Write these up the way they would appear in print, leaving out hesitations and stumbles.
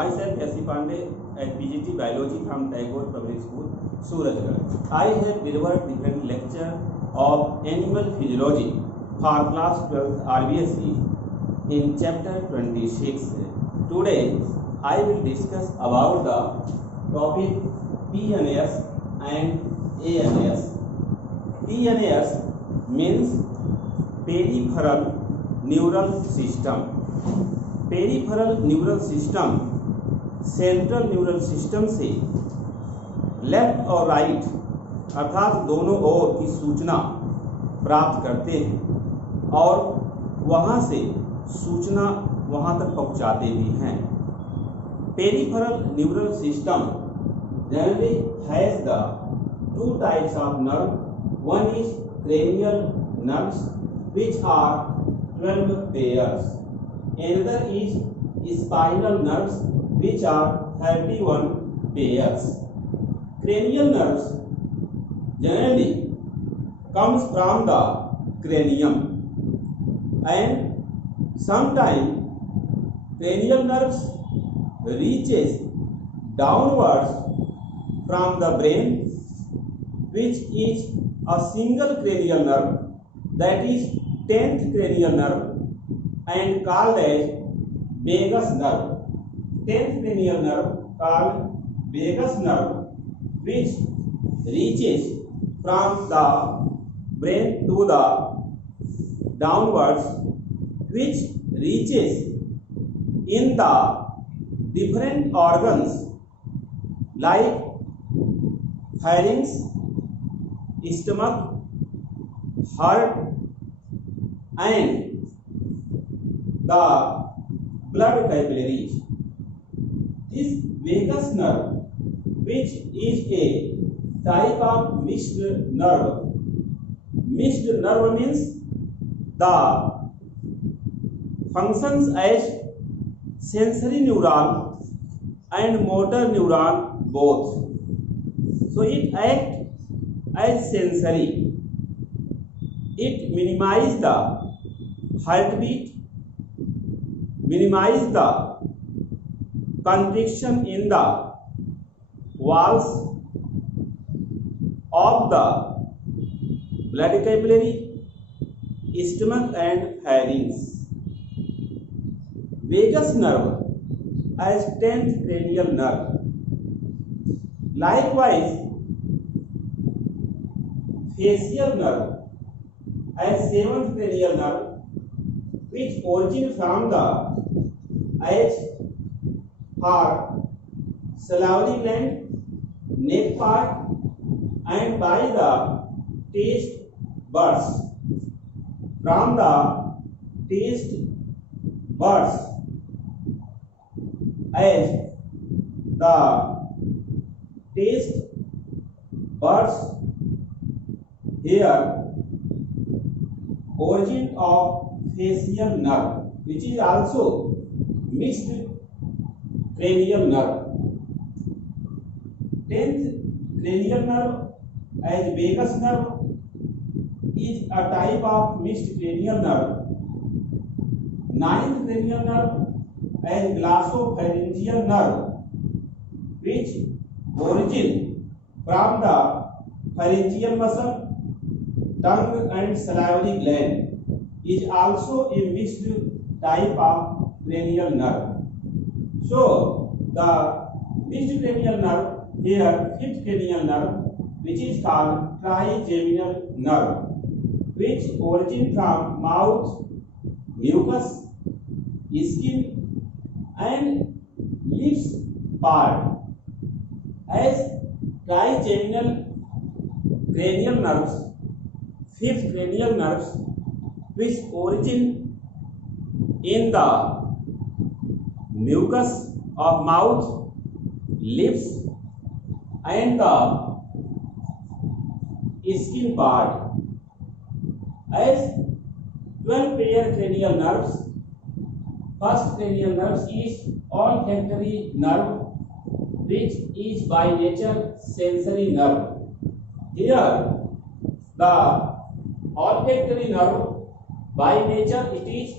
Myself S.C. Pandey at PGT Biology from Tagore Public School, Surajgarh. I have delivered different lecture of animal physiology for class 12th RBSE in chapter 26. Today I will discuss about the topic PNS and ANS. PNS means peripheral neural system. Peripheral neural system central neural system से left और right अर्थात दोनों ओर की सूचना प्राप्त करते हैं और वहां से सूचना वहां तक पहुंचाते भी हैं. Peripheral neural system generally has the two types of nerve. One is cranial nerves which are 12 pairs. Another is spinal nerves which are 31 pairs. Cranial nerves generally comes from the cranium and sometimes cranial nerves reaches downwards from the brain, which is a single cranial nerve, that is 10th cranial nerve and called as vagus nerve. 10th cranial nerve called vagus nerve, which reaches from the brain to the downwards, which reaches in the different organs like pharynx, stomach, heart and the blood capillaries. This vagus nerve, which is a type of mixed nerve. Mixed nerve means the functions as sensory neuron and motor neuron both. So it acts as sensory. It minimizes the heartbeat, minimize the contraction in the walls of the blood capillary, stomach and pharynx. Vagus nerve as 10th cranial nerve. Likewise, facial nerve as 7th cranial nerve, which originates from the edge part, salivary gland, neck part, and by the taste buds. From the taste buds, as the taste buds here, origin of facial nerve, which is also mixed cranial nerve. 10th cranial nerve as vagus nerve is a type of mixed cranial nerve. 9th cranial nerve as glossopharyngeal nerve, which origin from the pharyngeal muscle, tongue and salivary gland, is also a mixed type of cranial nerve. So the mixed cranial nerve here, 5th cranial nerve, which is called trigeminal nerve, which origin from mouth, mucus, skin and lips part. As trigeminal cranial nerves, 5th cranial nerves, which origin in the mucus of mouth, lips and the skin part. As 12 pair cranial nerves, first cranial nerve is olfactory nerve, which is by nature sensory nerve. Here the olfactory nerve, by nature it is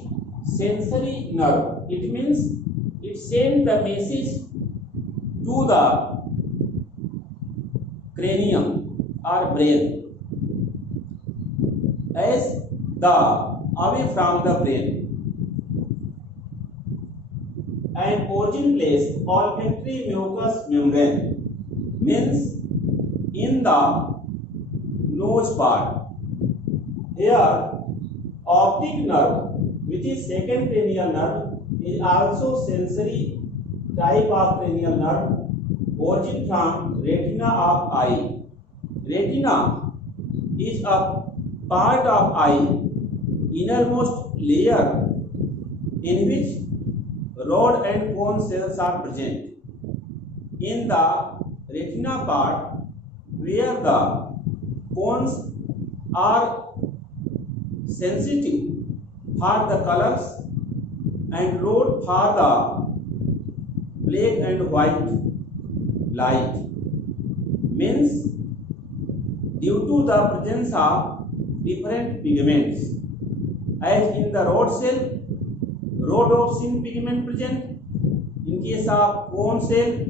sensory nerve. It means it sends the message to the cranium or brain as the away from the brain. And origin place olfactory mucous membrane means in the nose part. Here optic nerve, which is second cranial nerve, is also sensory type of cranial nerve, origin from retina of eye. Retina is a part of eye, innermost layer in which rod and cone cells are present. In the retina part, where the cones are sensitive for the colors and rod for the black and white light, means due to the presence of different pigments, as in the rod cell, rhodopsin pigment present. In case of cone cell,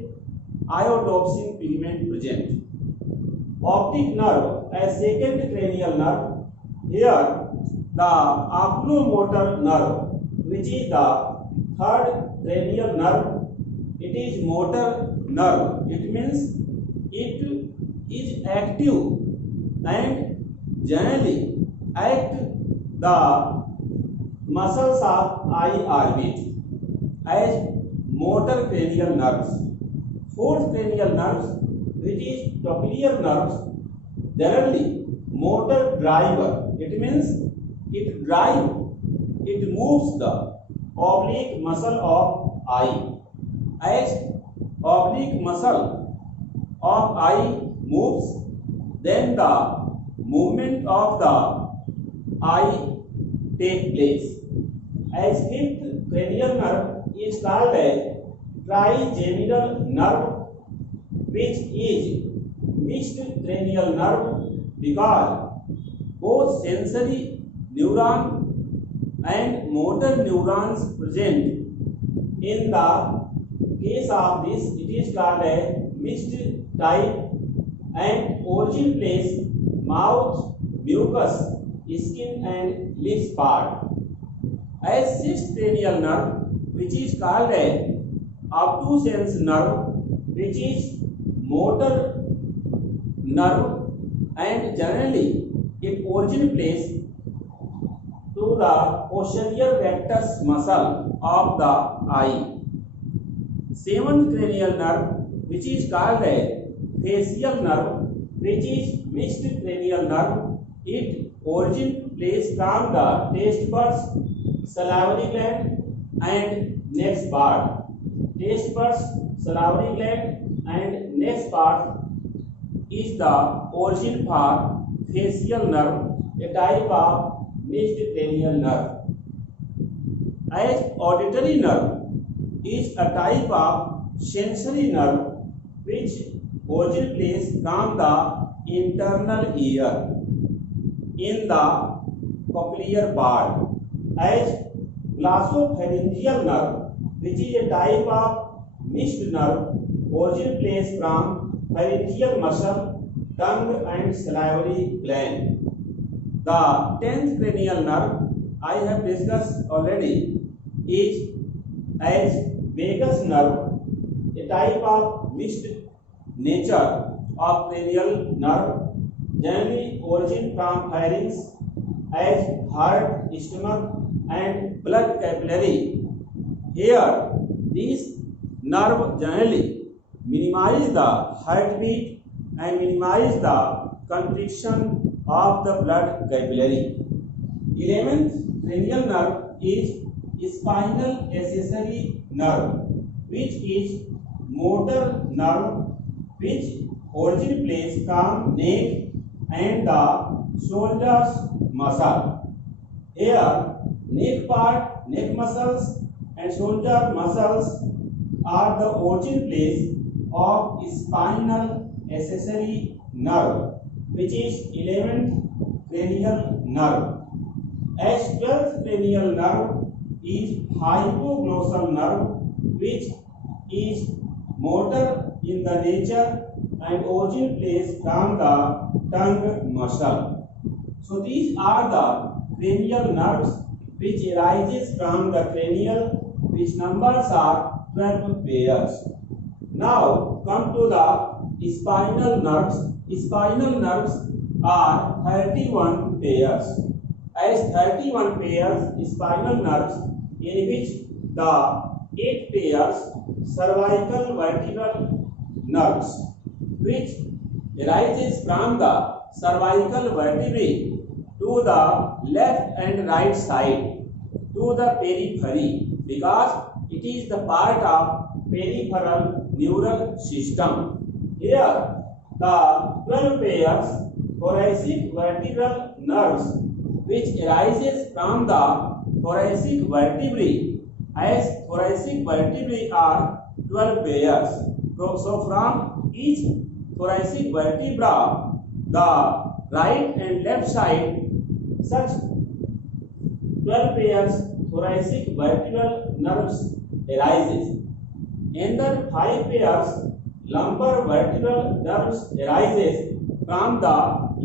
iodopsin pigment present. Optic nerve as second cranial nerve. Here the oculomotor nerve, which is the third cranial nerve, it is motor nerve. It means it is active and generally act the muscles of eye orbit as motor cranial nerves. Fourth cranial nerves, which is trochlear nerves, generally motor driver. It means it drives, it moves the oblique muscle of eye. As oblique muscle of eye moves, then the movement of the eye take place. As fifth cranial nerve is called as trigeminal nerve, which is mixed cranial nerve because both sensory neuron and motor neurons present. In the case of this, it is called a mixed type, and origin place mouth, mucus, skin and lips part. As sixth cranial nerve, which is called a obtusens nerve, which is motor nerve, and generally it origin place to the posterior rectus muscle of the eye. Seventh cranial nerve, which is called a facial nerve, which is mixed cranial nerve. It origin place from the taste buds, salivary gland and next part. Taste buds, salivary gland and next part is the origin for facial nerve, a type of mixed cranial nerve. As auditory nerve is a type of sensory nerve which origin place from the internal ear in the cochlear part. As glossopharyngeal nerve, which is a type of mixed nerve, origin place from pharyngeal muscle, tongue and salivary gland. The 10th cranial nerve I have discussed already is as vagus nerve, a type of mixed nature of cranial nerve, generally origin from pharynx as heart, stomach and blood capillary. Here this nerve generally minimize the heartbeat and minimize the constriction of the blood capillary. 11th cranial nerve is spinal accessory nerve, which is motor nerve, which origin place from neck and the shoulders muscle. Here neck part, neck muscles and shoulder muscles are the origin place of spinal accessory nerve, which is 11th cranial nerve. As 12th cranial nerve is hypoglossal nerve, which is motor in the nature and origin place from the tongue muscle. So these are the cranial nerves which arises from the cranial, which numbers are 12 pairs. Now come to the spinal nerves. Spinal nerves are 31 pairs. As 31 pairs spinal nerves, in which the 8 pairs cervical vertebral nerves, which arises from the cervical vertebrae to the left and right side to the periphery, because it is the part of peripheral neural system. Here the 12 pairs thoracic vertebral nerves, which arises from the thoracic vertebrae, as thoracic vertebrae are 12 pairs. So from each thoracic vertebra, the right and left side, such 12 pairs thoracic vertebral nerves arises. Another 5 pairs lumbar vertebral nerves arises from the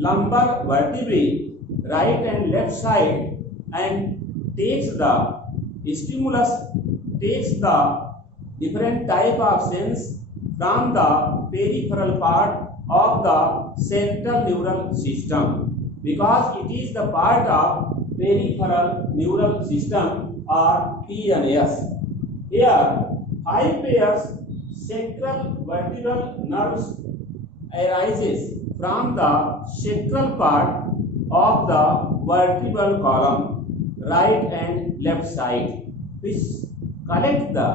lumbar vertebrae, right and left side, and takes the stimulus, takes the different type of sense from the peripheral part of the central neural system, because it is the part of peripheral neural system or PNS. Here 5 pairs sacral vertebral nerves arises from the sacral part of the vertebral column, right and left side, which collect the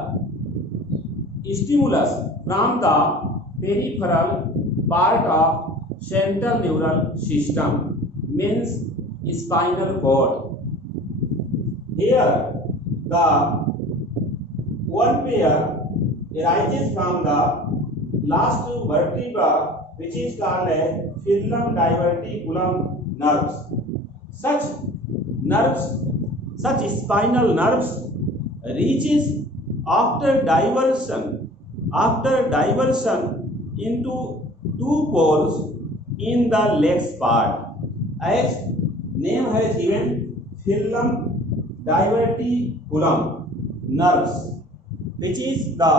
stimulus from the peripheral part of central neural system, means spinal cord. Here the 1 pair arises from the last vertebra, which is called as filum diverticulum nerves. Such nerves, such spinal nerves reaches after diversion into two poles in the legs part, as name has given filum diverticulum nerves, which is the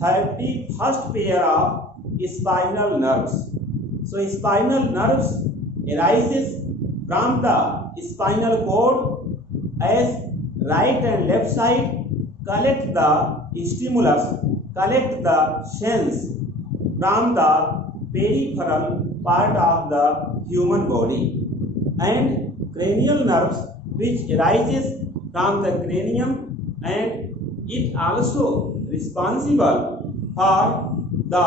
31st pair of spinal nerves. So spinal nerves arises from the spinal cord, as right and left side collect the stimulus, collect the sense from the peripheral part of the human body, and cranial nerves, which arises from the cranium, and it also responsible for the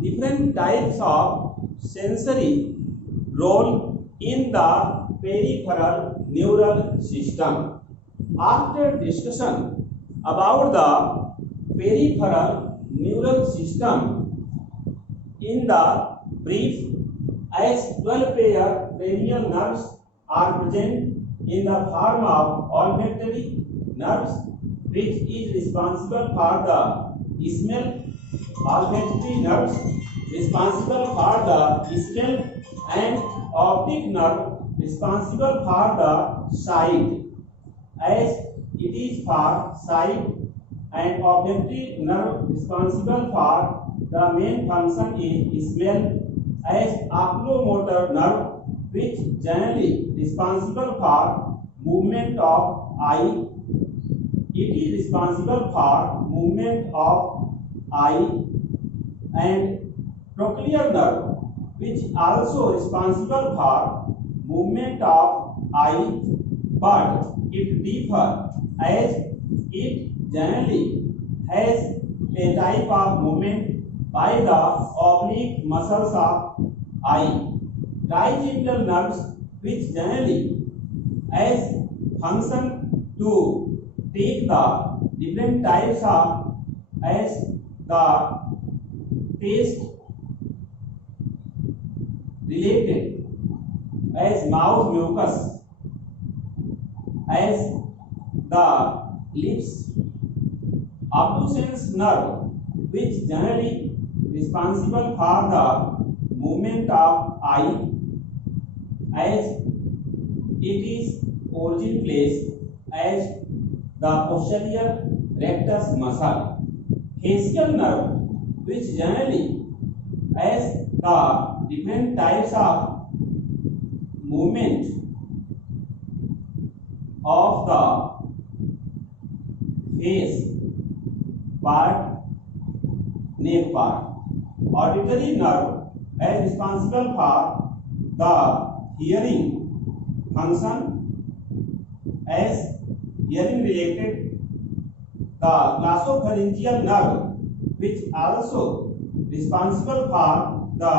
different types of sensory role in the peripheral neural system. After discussion about the peripheral neural system in the brief, as 12 pair cranial nerves are present in the form of olfactory nerves, which is responsible for the smell, olfactory nerves responsible for the smell, and optic nerve responsible for the sight, as it is for sight, and olfactory nerve responsible for the main function is smell, as oculomotor nerve, which generally responsible for movement of eye, it is responsible for movement of eye, and trochlear nerve, which also responsible for movement of eye, but it differs, as it generally has a type of movement by the oblique muscles of eye. Trigeminal nerves, which generally has function to take the different types of, as the taste related, as mouth mucus, as the lips Abducens nerve, which generally responsible for the movement of eye, as it is origin place as the posterior rectus muscle. Facial nerve, which generally as the different types of movement of the face part, neck part. Auditory nerve, as responsible for the hearing function, as hearing related. The glossopharyngeal nerve, which also responsible for the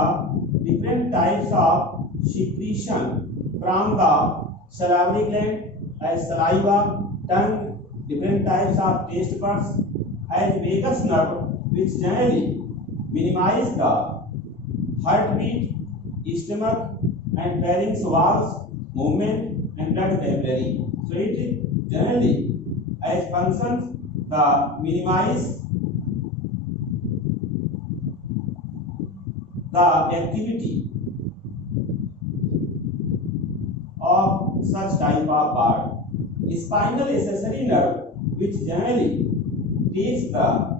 different types of secretion from the salivary gland, as saliva, tongue, different types of taste buds. As vagus nerve, which generally minimize the heartbeat, stomach and pharynx walls movement and blood capillary. So it generally as functions the minimize the activity of such type of part. Spinal accessory nerve, which generally takes the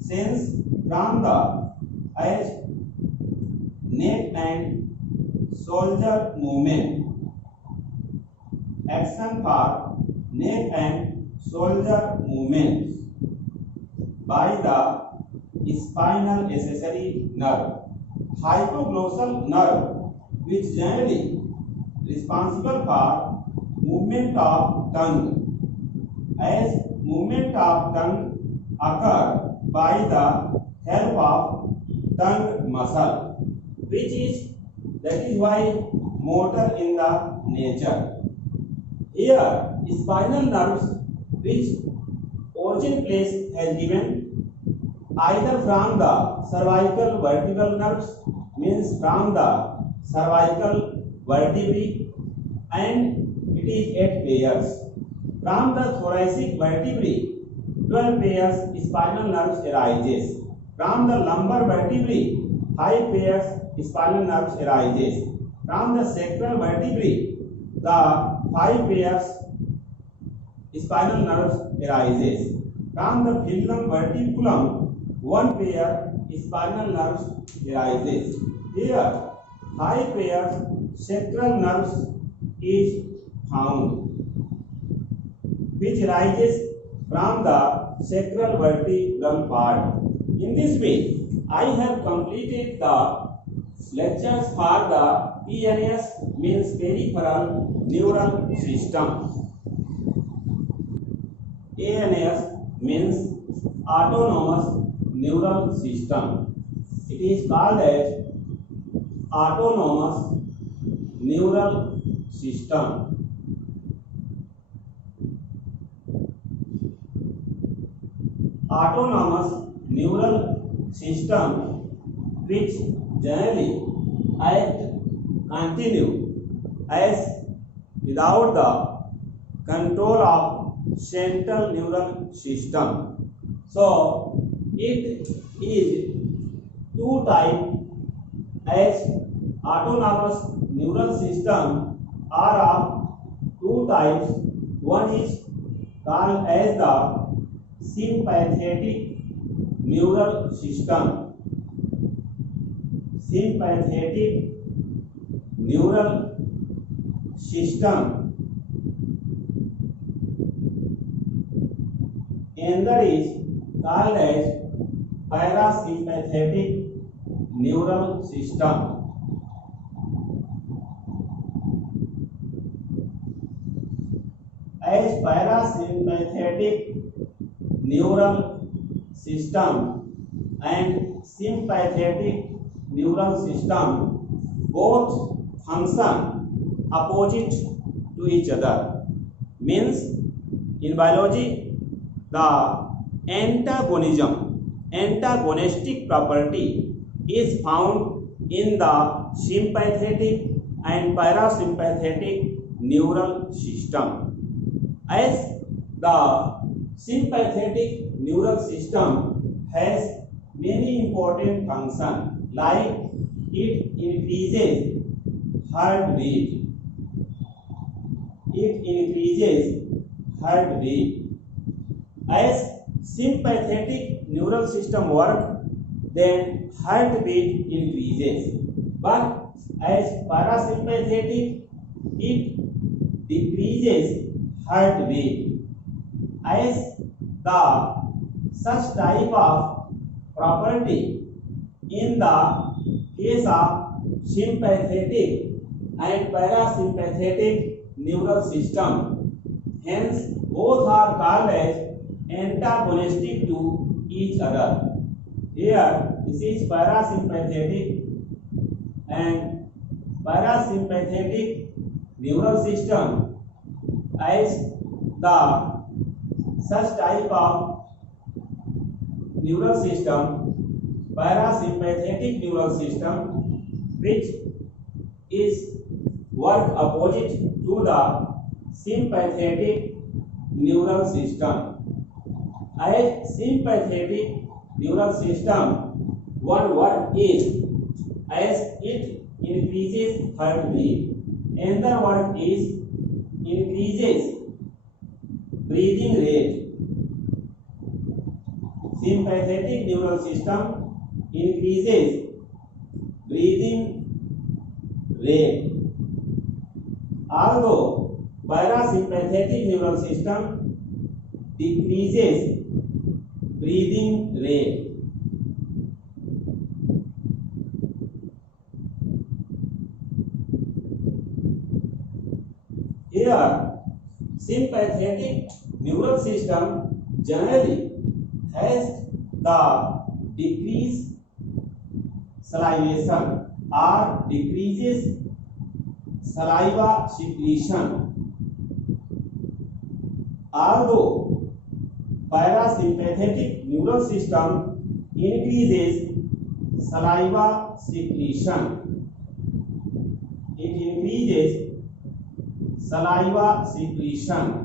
sense from the as neck and shoulder movement. Action for neck and shoulder movements by the spinal accessory nerve. Hypoglossal nerve, which generally responsible for movement of tongue, as movement of tongue occur by the help of tongue muscle, which is that is why motor in the nature. Here spinal nerves, which origin place has given either from the cervical vertebral nerves, means from the cervical vertebrae, and it is 8 pairs. From the thoracic vertebrae, 12 pairs spinal nerves arises. From the lumbar vertebrae, 5 pairs spinal nerves arises. From the sacral vertebrae, the 5 pairs spinal nerves arises. From the filum verticulum, 1 pair spinal nerves arises. Here 5 pairs sacral nerves is found, which arises from the sacral vertebral part. In this way, I have completed the lectures for the PNS, means peripheral neural system. ANS means autonomous neural system. It is called as autonomous neural system. Autonomous neural system, which generally act continue as without the control of central neural system. So it is two type, as autonomous neural system are of two types. One is called as the sympathetic neural system. Sympathetic neural system. Another is called as parasympathetic neural system. As parasympathetic neural system and sympathetic neural system both function opposite to each other. Means in biology, the antagonistic property is found in the sympathetic and parasympathetic neural system. As the sympathetic neural system has many important functions like it increases heart rate. It increases heart rate. As sympathetic neural system work, then heartbeat increases. But as parasympathetic, it decreases heart rate. As the such type of property in the case of sympathetic and parasympathetic neural system, hence both are called as antagonistic to each other. Here this is parasympathetic, and parasympathetic neural system as the such type of neural system, parasympathetic neural system, which is work opposite to the sympathetic neural system. As sympathetic neural system, one word is as it increases heartbeat, another word is increases breathing rate. Sympathetic neural system increases breathing rate, although parasympathetic neural system decreases breathing rate. Here, sympathetic neural system generally has the decreased salivation or decreases saliva secretion, although parasympathetic neural system increases saliva secretion. It increases saliva secretion.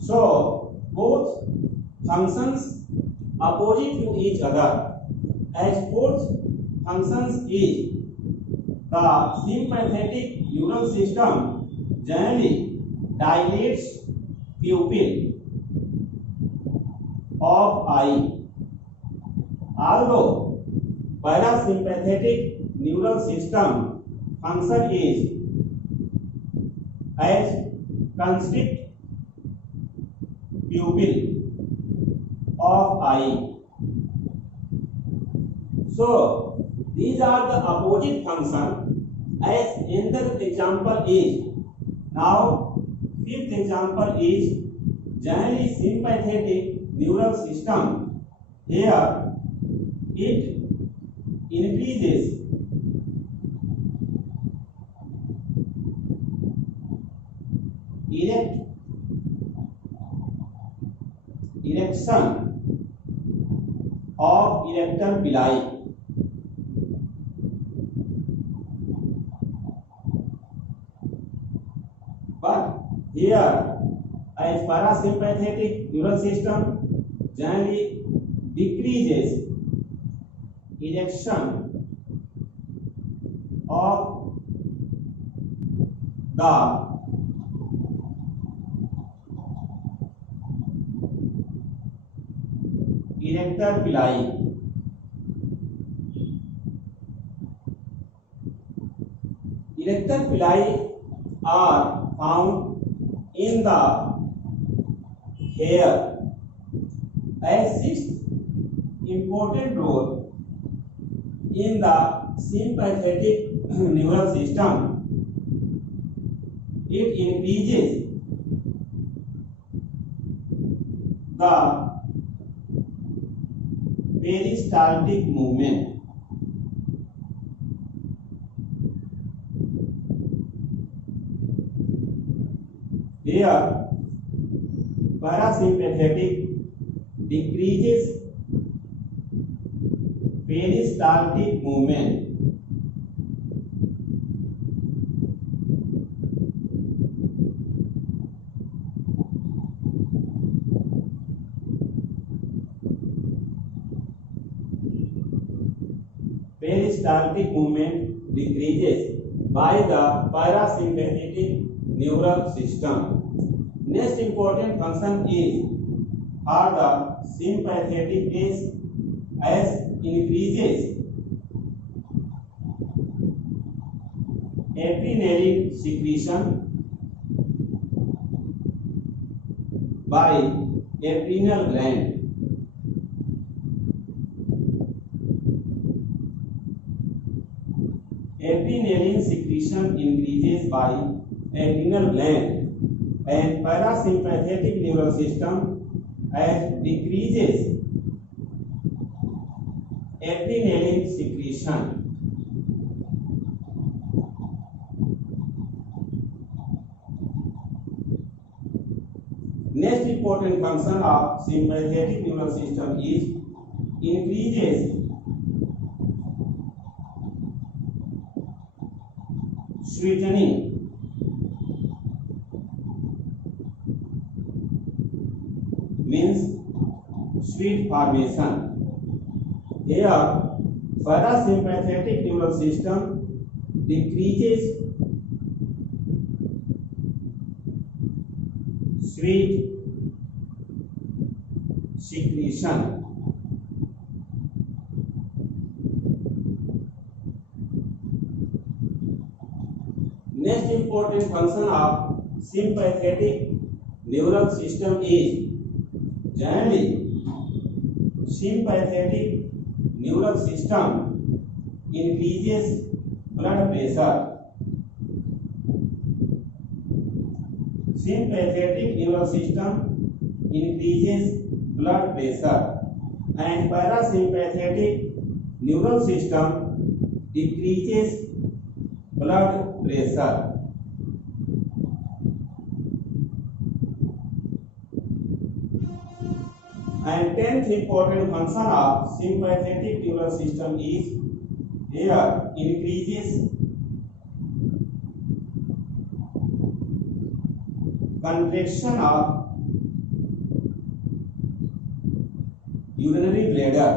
So both functions opposite to each other, as both functions is the sympathetic neural system generally dilates pupil of eye, although parasympathetic neural system function is as constrict pupil of eye. So these are the opposite function. As another example is, now fifth example is generally sympathetic neural system. Here it increases erection of erector pili. But here, as parasympathetic neural system generally decreases erection of the erector pili. Erector pili are found in the hair. As sixth important role in the sympathetic neural system, it increases the peristaltic movement. Here, parasympathetic decreases peristaltic movement. peristaltic movement decreases by the parasympathetic neural system. Next important function is for the sympathetic case as increases adrenaline secretion by adrenal gland. Adrenaline secretion increases by adrenal gland and parasympathetic neural system as decreases adrenaline secretion. Next important function of sympathetic neural system is increases sweetening means sweet formation. Here parasympathetic neural system decreases sweet secretion. Next important function of sympathetic neural system is generally sympathetic neural system increases blood pressure. Sympathetic neural system increases blood pressure and parasympathetic neural system decreases blood pressure. And 10th important function of sympathetic neural system is here increases contraction of urinary bladder.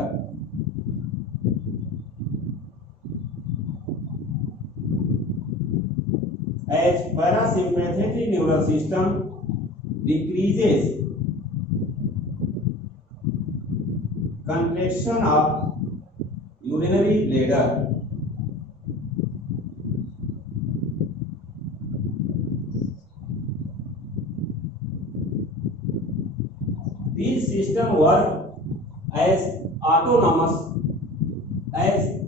As parasympathetic neural system decreases contraction of urinary bladder. These systems work as autonomous, as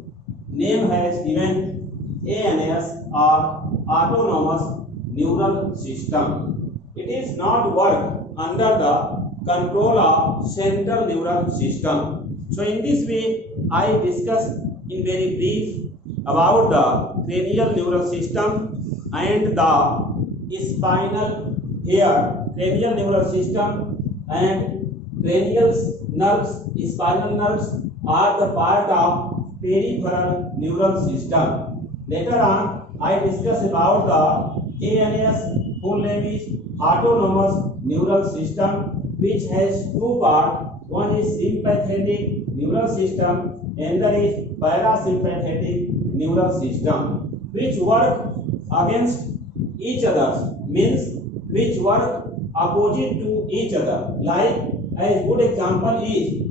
name has given ANS or autonomous neural system. It is not work under the control of central neural system. So in this way I discuss in very brief about the cranial neural system and the spinal here cranial neural system and cranial nerves, spinal nerves are the part of peripheral neural system. Later on I discuss about the ANS, full name is autonomous neural system, which has two parts. One is sympathetic neural system and there is parasympathetic neural system, which work against each other, means which work opposite to each other. Like as good example is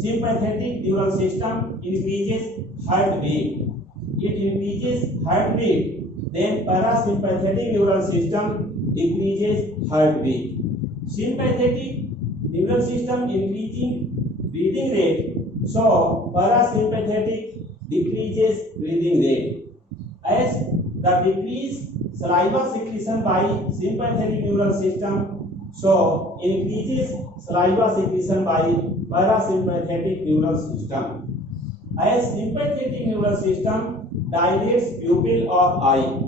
sympathetic neural system increases heartbeat. It increases heartbeat. Then parasympathetic neural system decreases heartbeat. Sympathetic neural system increasing breathing rate, so parasympathetic decreases breathing rate. As the decreased saliva secretion by sympathetic neural system, so increases saliva secretion by parasympathetic neural system. As sympathetic neural system dilates pupil of eye,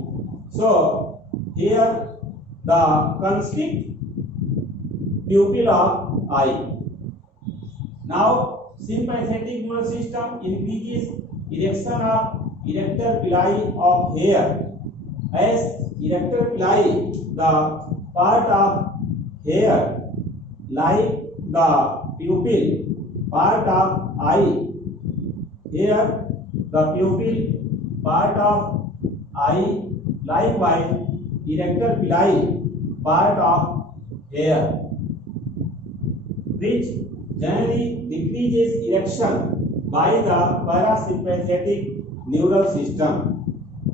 so here the constrict pupil of eye. Now sympathetic nervous system increases erection of erector pili of hair. As erector pili, the part of hair like the pupil, part of eye. Here the pupil part of eye, likewise erector pili part of hair, which generally decreases erection by the parasympathetic neural system.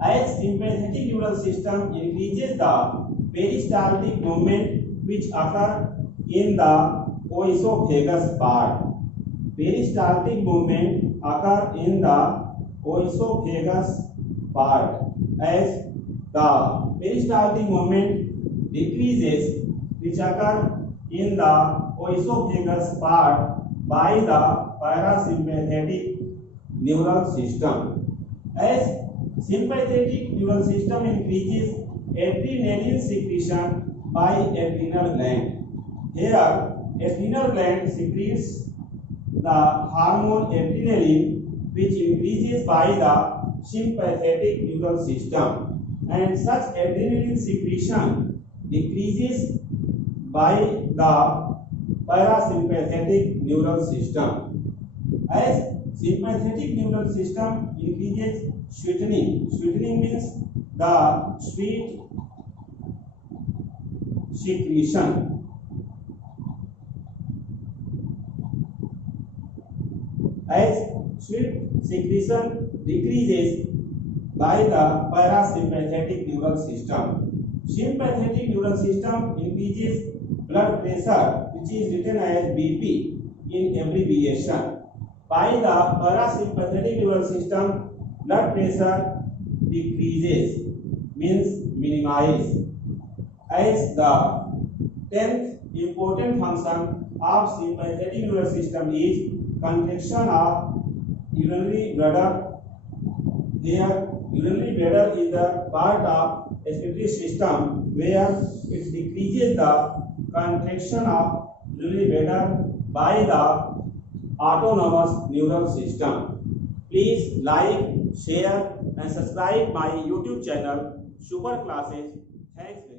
As sympathetic neural system increases the peristaltic movement which occur in the oesophagus part. Peristaltic movement occur in the oesophagus part. As the peristaltic movement decreases which occur in the oesophagus part by the parasympathetic neural system. As sympathetic neural system increases adrenaline secretion by adrenal gland. Here, adrenal gland secretes the hormone adrenaline, which increases by the sympathetic neural system, and such adrenaline secretion decreases by the parasympathetic neural system. As sympathetic neural system increases sweetening. Sweetening means the sweet secretion. As sweet secretion decreases by the parasympathetic neural system. Sympathetic neural system increases blood pressure, which is written as BP in abbreviation. By the parasympathetic neural system, blood pressure decreases, means minimize. As the 10th important function of sympathetic neural system is contraction of urinary bladder. Here, urinary bladder is the part of respiratory system where it decreases the contraction of urinary bladder by the autonomous neural system. Please like, share and subscribe my YouTube channel Super Classes. Thanks.